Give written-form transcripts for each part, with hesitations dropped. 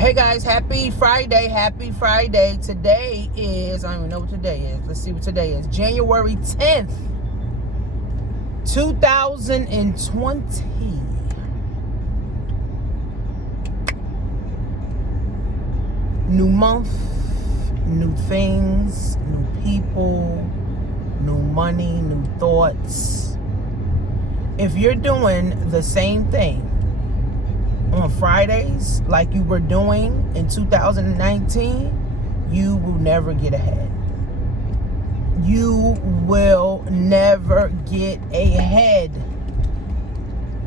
Hey guys, happy Friday. Today is, I don't even know what today is. Let's see what today is. January 10th, 2020. New month, new things, new people, new money, new thoughts. If you're doing the same thing on Fridays like you were doing in 2019, you will never get ahead. You will never get ahead.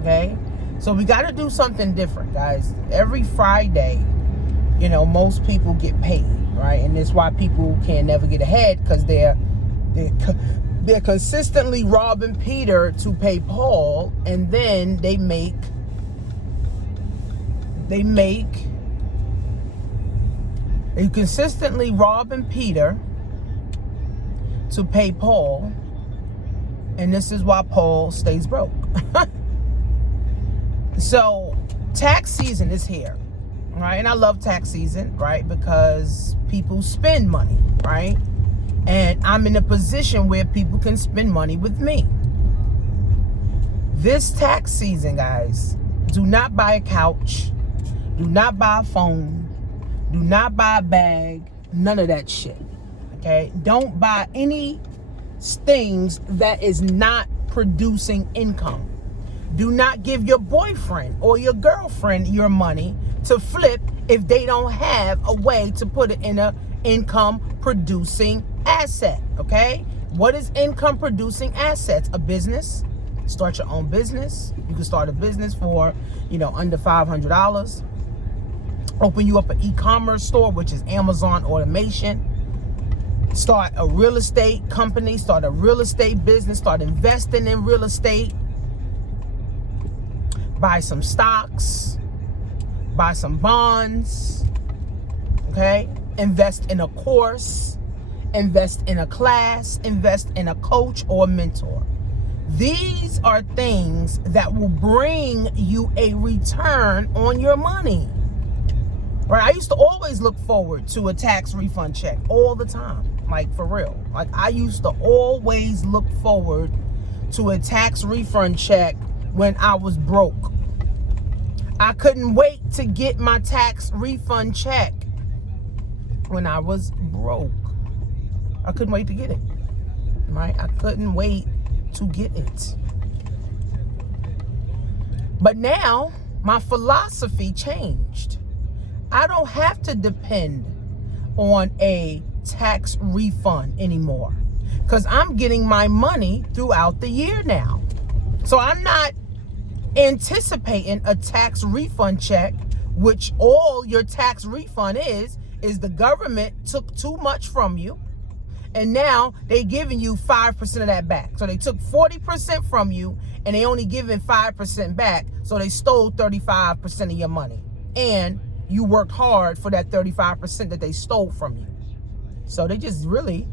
Okay? So we got to do something different, guys. Every Friday, most people get paid, right? And that's why people can never get ahead, because they're consistently robbing Peter to pay Paul, and then they consistently robbing Peter to pay Paul, and this is why Paul stays broke. So tax season is here, right? And I love tax season, right? Because people spend money, right? And I'm in a position where people can spend money with me. This tax season, guys, do not buy a couch. Do not buy a phone. Do not buy a bag. None of that shit. Okay? Don't buy any things that is not producing income. Do not give your boyfriend or your girlfriend your money to flip if they don't have a way to put it in an income producing asset. Okay? What is income producing assets? A business. Start your own business. You can start a business for, under $500. Open you up an e-commerce store, which is Amazon automation. Start a real estate company. Start a real estate business. Start investing in real estate. Buy some stocks. Buy some bonds. Okay? Invest in a course. Invest in a class. Invest in a coach or a mentor. These are things that will bring you a return on your money. Right? I used to always look forward to a tax refund check all the time. Like, for real. Like, I used to always look forward to a tax refund check when I was broke. I couldn't wait to get my tax refund check when I was broke. I couldn't wait to get it. Right? I couldn't wait to get it. But now my philosophy changed. I don't have to depend on a tax refund anymore, because I'm getting my money throughout the year now. So I'm not anticipating a tax refund check, which all your tax refund is the government took too much from you, and now they giving you 5% of that back. So they took 40% from you, and they only giving 5% back. So they stole 35% of your money, and you worked hard for that 35% that they stole from you. So they just really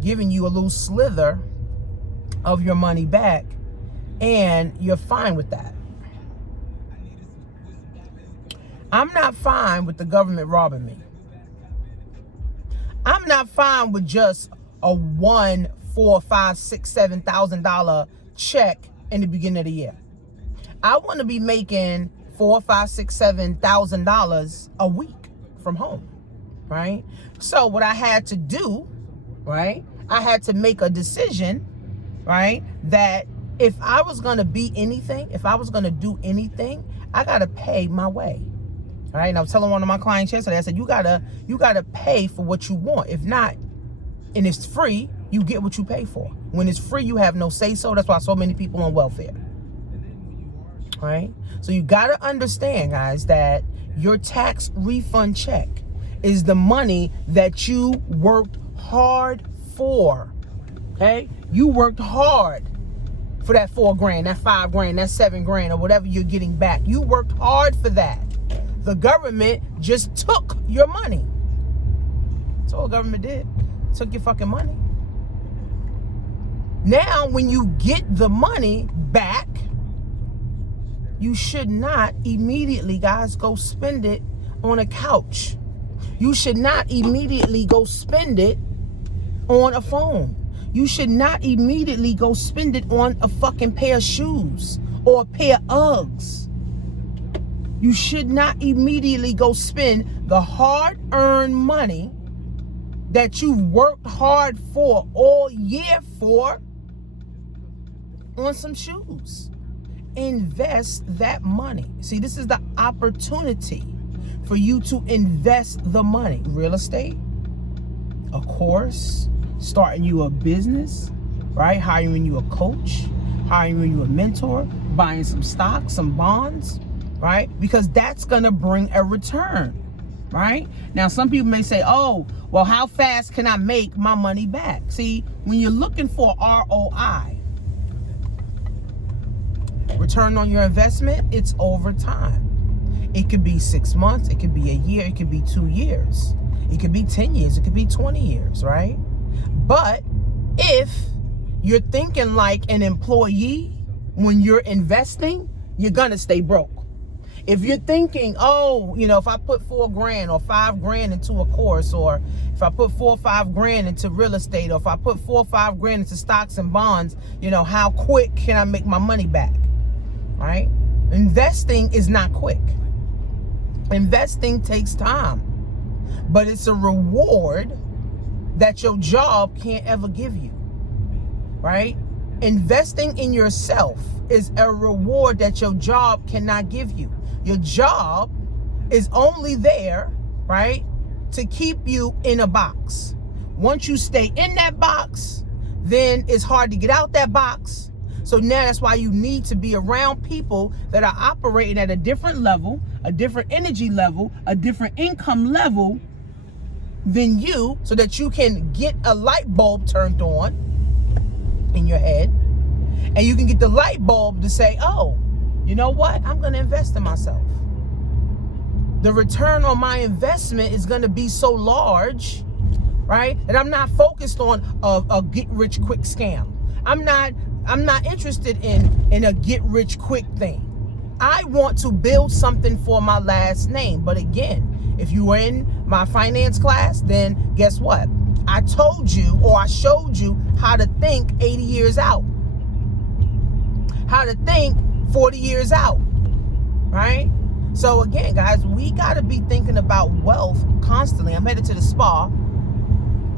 giving you a little slither of your money back, and you're fine with that. I'm not fine with the government robbing me. I'm not fine with just a $1,000, $4,000, $5,000, $6,000, $7,000 check in the beginning of the year. I want to be making $4,000, $5,000, $6,000, $7,000 a week from home, right? So what I had to do, right? I had to make a decision, right? That if I was going to be anything, if I was going to do anything, I got to pay my way. All right. And I was telling one of my clients yesterday, I said, you gotta pay for what you want. If not, and it's free, you get what you pay for. When it's free, you have no say so. That's why so many people on welfare. All right. So you got to understand, guys, that your tax refund check is the money that you worked hard for. Okay. You worked hard for that $4,000, that $5,000, that $7,000, or whatever you're getting back. You worked hard for that. The government just took your money. That's all the government did. Took your fucking money. Now, when you get the money back, you should not immediately, guys, go spend it on a couch. You should not immediately go spend it on a phone. You should not immediately go spend it on a fucking pair of shoes or a pair of Uggs. You should not immediately go spend the hard-earned money that you've worked hard for all year for on some shoes. Invest that money. See, this is the opportunity for you to invest the money. Real estate, a course, starting you a business, right? Hiring you a coach, hiring you a mentor, buying some stocks, some bonds, right? Because that's gonna bring a return, right? Now, some people may say, oh, well, how fast can I make my money back? See, when you're looking for ROI, return on your investment, it's over time. It could be 6 months, it could be a year, it could be 2 years, it could be 10 years, it could be 20 years, right? But if you're thinking like an employee when you're investing, you're gonna stay broke. If you're thinking, oh, you know, if I put $4 grand or $5 grand into a course, or if I put $4 or $5 grand into real estate, or if I put $4 or $5 grand into stocks and bonds, you know, how quick can I make my money back, right? Investing is not quick. Investing takes time, but it's a reward that your job can't ever give you, right? Investing in yourself is a reward that your job cannot give you. Your job is only there, right, to keep you in a box. Once you stay in that box, then it's hard to get out that box. So now that's why you need to be around people that are operating at a different level, a different energy level, a different income level than you, so that you can get a light bulb turned on in your head, and you can get the light bulb to say, oh, you know what? I'm going to invest in myself. The return on my investment is going to be so large, right, that I'm not focused on a get-rich-quick scam. I'm not interested in a get-rich-quick thing. I want to build something for my last name. But again, if you were in my finance class, then guess what? I told you, or I showed you how to think 80 years out, how to think 40 years out, right? So again, guys, we got to be thinking about wealth constantly. I'm headed to the spa,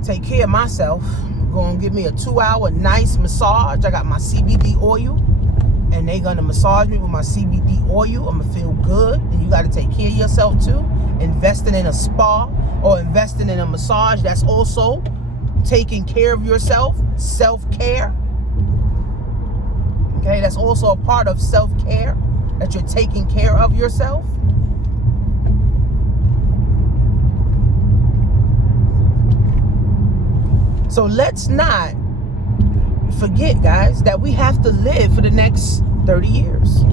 take care of myself. I'm going to give me a 2-hour nice massage. I got my CBD oil, and they're going to massage me with my CBD oil. I'm going to feel good. And you got to take care of yourself too. Investing in a spa or investing in a massage, that's also taking care of yourself, self-care. Okay, that's also a part of self-care, that you're taking care of yourself. So let's not forget, guys, that we have to live for the next 30 years.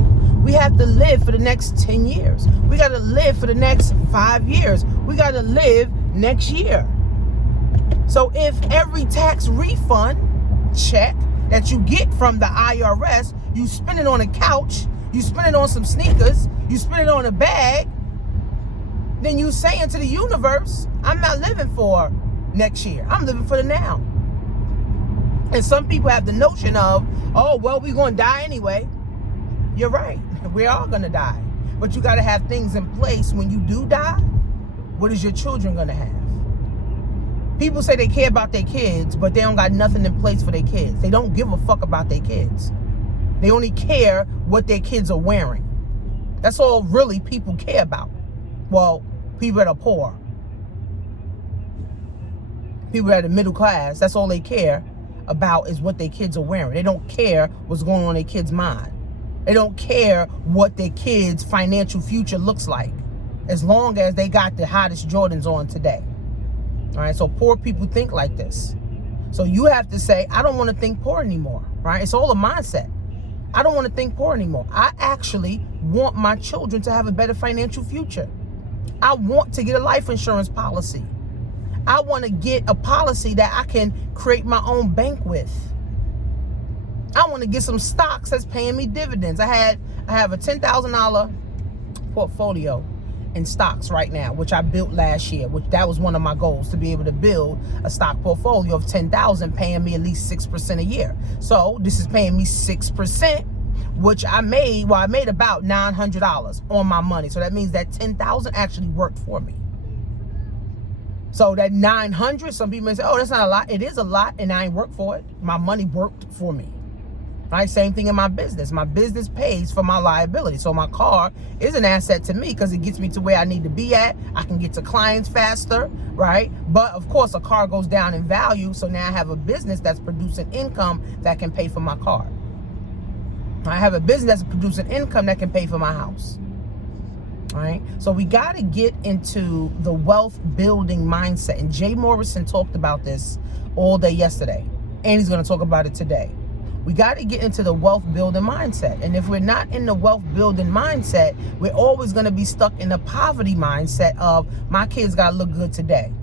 We have to live for the next 10 years. We got to live for the next 5 years. We got to live next year. So if every tax refund check that you get from the IRS, you spend it on a couch, you spend it on some sneakers, you spend it on a bag, then you saying to the universe, I'm not living for next year. I'm living for the now. And some people have the notion of, oh, well, we're going to die anyway. You're right. We're all going to die. But you got to have things in place when you do die. What is your children going to have? People say they care about their kids, but they don't got nothing in place for their kids. They don't give a fuck about their kids. They only care what their kids are wearing. That's all really people care about. Well, people that are poor. People that are middle class, that's all they care about, is what their kids are wearing. They don't care what's going on in their kids' mind. They don't care what their kids' financial future looks like, as long as they got the hottest Jordans on today. All right, so poor people think like this. So you have to say, I don't want to think poor anymore, right? It's all a mindset. I don't want to think poor anymore. I actually want my children to have a better financial future. I want to get a life insurance policy. I want to get a policy that I can create my own bank with. I want to get some stocks that's paying me dividends. I have a $10,000 portfolio in stocks right now, which I built last year, which that was one of my goals, to be able to build a stock portfolio of 10,000, paying me at least 6% a year. So this is paying me 6%, which I made about $900 on my money. So that means that 10,000 actually worked for me. So that 900, some people may say, oh, that's not a lot. It is a lot, and I ain't worked for it. My money worked for me. Right? Same thing in my business. My business pays for my liability. So my car is an asset to me because it gets me to where I need to be at. I can get to clients faster, right? But of course, a car goes down in value. So now I have a business that's producing income that can pay for my car. I have a business that's producing income that can pay for my house. Right? So we got to get into the wealth building mindset. And Jay Morrison talked about this all day yesterday. And he's going to talk about it today. We got to get into the wealth building mindset. And if we're not in the wealth building mindset, we're always going to be stuck in the poverty mindset of my kids got to look good today.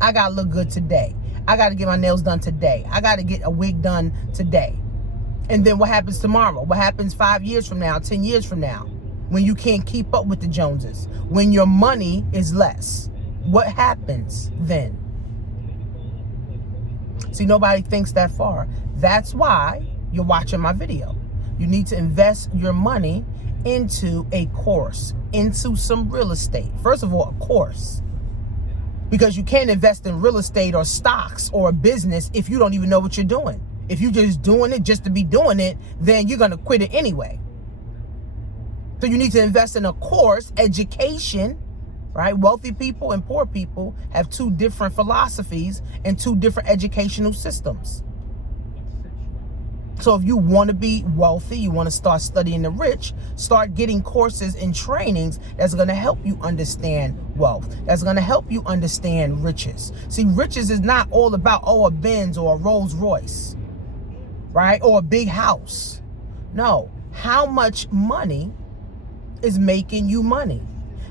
I got to look good today. I got to get my nails done today. I got to get a wig done today. And then what happens tomorrow? What happens 5 years from now, 10 years from now, when you can't keep up with the Joneses, when your money is less? What happens then? See, nobody thinks that far. That's why you're watching my video. You need to invest your money into a course, into some real estate. First of all, a course. Because you can't invest in real estate or stocks or a business if you don't even know what you're doing. If you're just doing it just to be doing it, then you're going to quit it anyway. So you need to invest in a course, education, right? Wealthy people and poor people have two different philosophies and two different educational systems. So if you want to be wealthy, you want to start studying the rich, start getting courses and trainings that's going to help you understand wealth. That's going to help you understand riches. See, riches is not all about, a Benz or a Rolls Royce, right? Or a big house. No. How much money is making you money?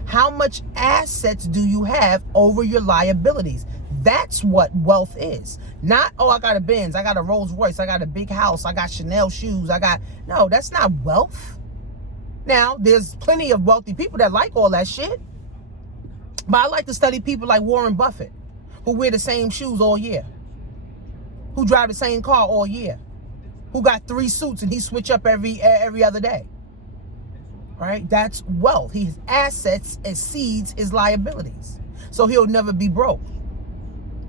How much assets do you have over your liabilities? That's what wealth is. Not, I got a Benz, I got a Rolls Royce, I got a big house, I got Chanel shoes, no, that's not wealth. Now, there's plenty of wealthy people that like all that shit. But I like to study people like Warren Buffett, who wear the same shoes all year, who drive the same car all year, who got 3 suits and he switch up every other day. Right? That's wealth. His assets exceeds his liabilities. So he'll never be broke.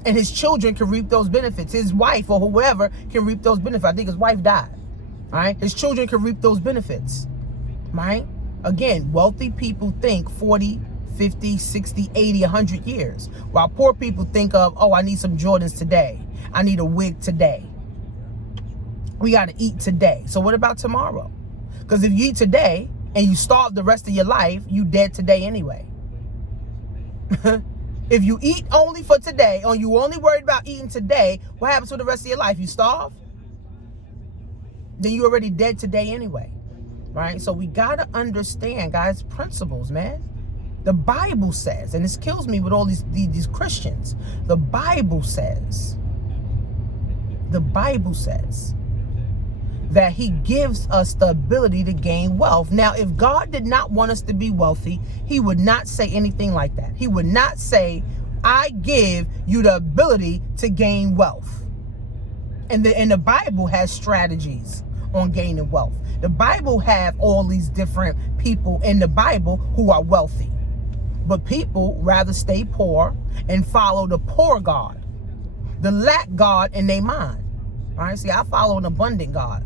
And his children can reap those benefits. His wife or whoever can reap those benefits. I think his wife died. Right? His children can reap those benefits. Right? Again, wealthy people think 40, 50, 60, 80, 100 years. While poor people think of, I need some Jordans today. I need a wig today. We got to eat today. So what about tomorrow? Because if you eat today and you starve the rest of your life, you dead today anyway. If you eat only for today, or you only worried about eating today, what happens for the rest of your life? You starve? Then you're already dead today anyway. Right? So we got to understand, guys, principles, man. The Bible says, and this kills me with all these Christians. The Bible says that he gives us the ability to gain wealth. Now, if God did not want us to be wealthy, he would not say anything like that. He would not say, I give you the ability to gain wealth. And the Bible has strategies on gaining wealth. The Bible have all these different people in the Bible who are wealthy. But people rather stay poor and follow the poor God, the lack God in their mind. All right, see, I follow an abundant God,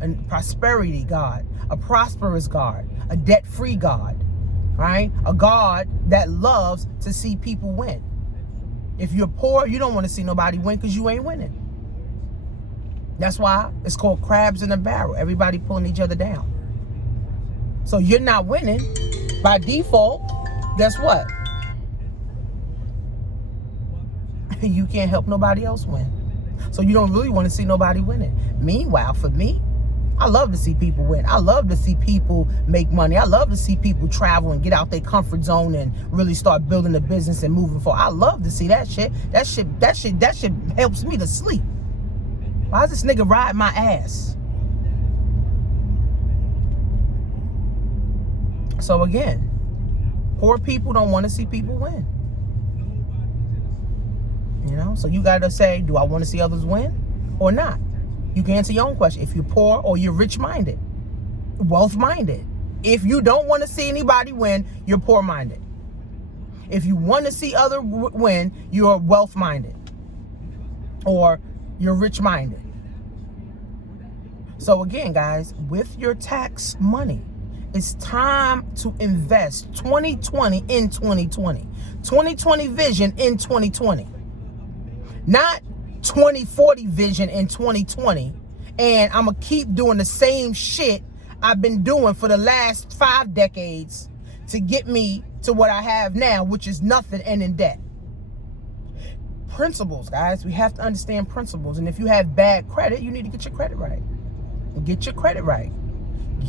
a prosperity God, a prosperous God, a debt-free God, right? A God that loves to see people win. If you're poor, you don't want to see nobody win because you ain't winning. That's why it's called crabs in a barrel. Everybody pulling each other down. So you're not winning. By default, guess what? You can't help nobody else win. So you don't really want to see nobody winning. Meanwhile, for me, I love to see people win. I love to see people make money. I love to see people travel and get out their comfort zone and really start building a business and moving forward. I love to see that shit. That shit helps me to sleep. Why does this nigga ride my ass? So again, Poor people don't want to see people win. You know, so you got to say, do I want to see others win or not? You can answer your own question. If you're poor or you're rich-minded, wealth-minded. If you don't want to see anybody win, you're poor-minded. If you want to see others win, you're wealth-minded or you're rich-minded. So again, guys, with your tax money, it's time to invest 2020 in 2020. 2020 vision in 2020. Not 2040 vision in 2020. And I'm going to keep doing the same shit I've been doing for the last 5 decades to get me to what I have now, which is nothing and in debt. Principles, guys. We have to understand principles. And if you have bad credit, you need to get your credit right. Get your credit right.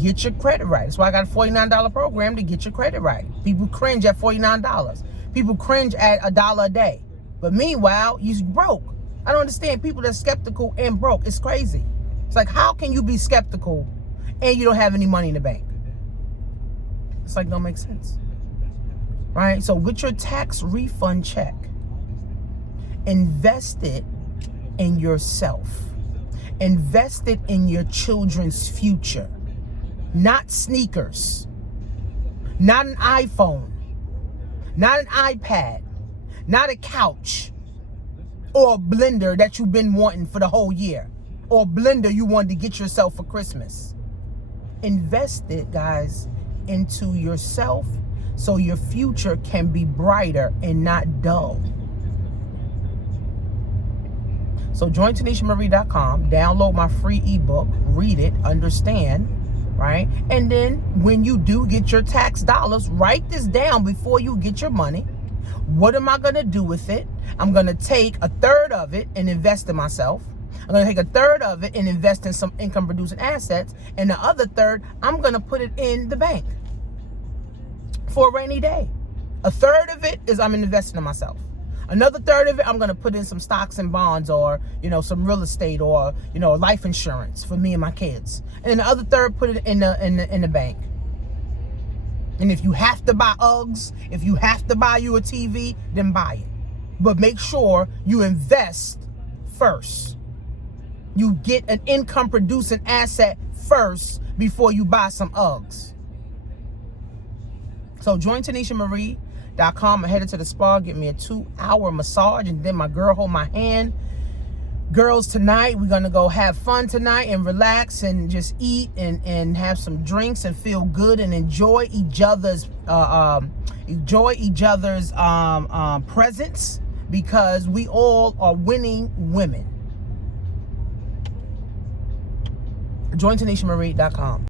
Get your credit right. That's why I got a $49 program to get your credit right. People cringe at $49. People cringe at $1 a day. But meanwhile, you broke. I don't understand people that's skeptical and broke. It's crazy. It's like, how can you be skeptical and you don't have any money in the bank? It's like, don't make sense. Right? So with your tax refund check, invest it in yourself. Invest it in your children's future. Not sneakers. Not an iPhone. Not an iPad. Not a couch. Or a blender that you've been wanting for the whole year. Or a blender you wanted to get yourself for Christmas. Invest it, guys, into yourself so your future can be brighter and not dull. So join TanishaMarie.com, download my free ebook, read it, understand, right? And then when you do get your tax dollars, write this down before you get your money. What am I going to do with it? I'm going to take a third of it and invest in myself. I'm going to take a third of it and invest in some income producing assets. And the other third, I'm going to put it in the bank for a rainy day. A third of it is I'm investing in myself. Another third of it, I'm going to put in some stocks and bonds or, some real estate or, life insurance for me and my kids. And the other third, put it in the bank. And if you have to buy Uggs, if you have to buy you a TV, then buy it. But make sure you invest first. You get an income producing asset first before you buy some Uggs. So join TanishaMarie.com. I'm headed to the spa, get me a 2-hour massage, and then my girl hold my hand. Girls, tonight we're gonna go have fun tonight and relax and just eat and have some drinks and feel good and enjoy each other's presence, because we all are winning women. Join TanishaMarie.com.